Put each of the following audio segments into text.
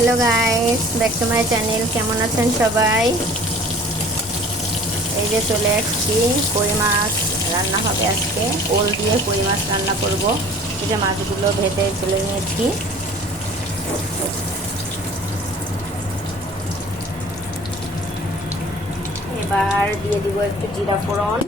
Hello guys back to my channel কেমন আছেন সবাই? এই যে চলে আসছি। কই মাছ রান্না হবে আজকে? ওল দিয়ে কই মাছ রান্না করব? এই যে মাছগুলো ভেজে তুলে নিয়েছি। এবার দিয়ে দিব একটু জিরা ফোড়ন।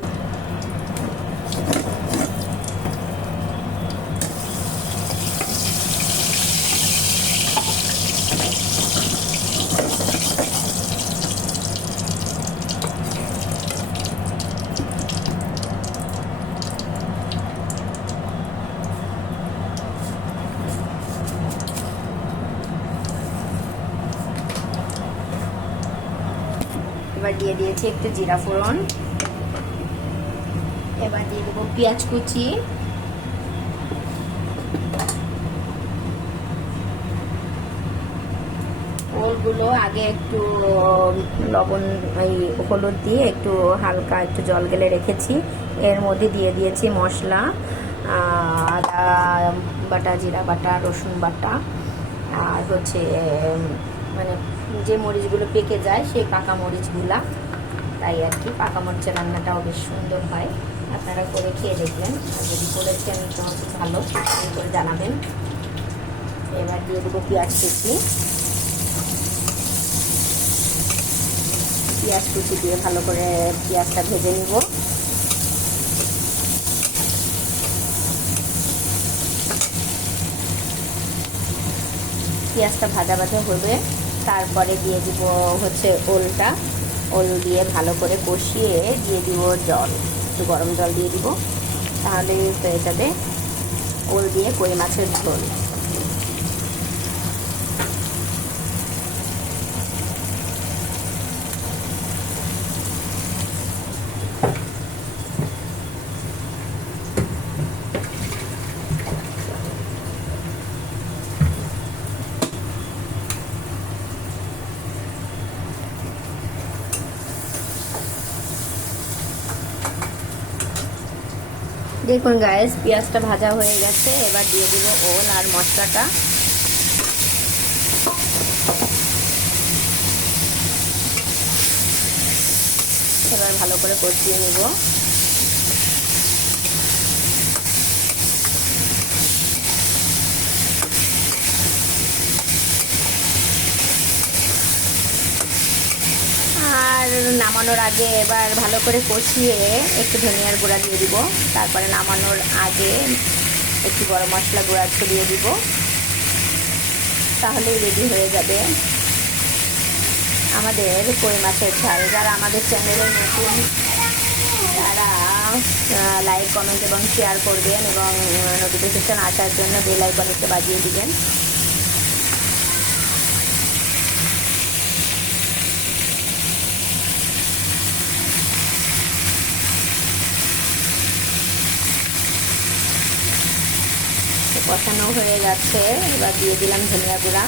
এবার দিয়ে দিয়েছি একটু জিরা ফোড়ন। এবার দিয়ে দেবো পেঁয়াজ কুচি। ওলগুলো আগে একটু লবণ এই হলুদ দিয়ে একটু হালকা একটু জল গেলে রেখেছি। এর মধ্যে দিয়ে দিয়েছি মশলা আদা বাটা, জিরা বাটা, রসুন বাটা। আর হচ্ছে যে মরিচগুলো পেকে যায়, সেই পাকা মরিচগুলা। তাই আর কি, পাকা মরিচের রান্নাটাও বেশ সুন্দর হয়। আপনারা করে খেয়ে দেখবেন। আর যদি করেছেন তো ভালো করে জানাবেন। এবার দিয়ে দেবো পেঁয়াজ কুচি। পেঁয়াজ কুচি দিয়ে ভালো করে পেঁয়াজটা ভেজে নিব। পেঁয়াজটা ভাজা ভাজা হবে। তারপরে দিয়ে দিব হচ্ছে ওলটা। ওল দিয়ে ভালো করে কষিয়ে দিয়ে দিব জল। একটু গরম জল দিয়ে দিব। তাহলে হয়ে যাবে। ওল দিয়ে কই মাছের ঝোল। দেখুন গায়েস পেঁয়াজটা ভাজা হয়ে গেছে, এবার দিয়ে দিব ওল আর মশলাটা। এবার ভালো করে কষিয়ে নিব আর নামানোর আগে এবার ভালো করে কষিয়ে একটু ধনিয়ার গুঁড়া দিয়ে দিব। তারপরে নামানোর আগে একটু গরম মশলা গুঁড়া ছড়িয়ে দিব। তাহলেই রেডি হয়ে যাবে আমাদের কই মাছের ঝাল। যারা আমাদের চ্যানেলে নতুন, তারা লাইক কমেন্ট এবং শেয়ার করবেন এবং নোটিফিকেশান আসার জন্য বেল আইকনকে বাজিয়ে দিবেন। কষানো হয়ে যাচ্ছে এবার দিয়ে দিলাম ধনিয়া গুঁড়া।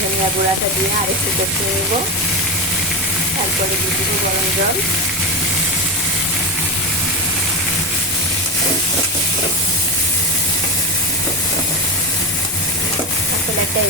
ধনিয়া গুঁড়াটা দিয়ে আর একটু কষিয়ে নেব। তারপরে দিয়ে দিব গরম জল। একটা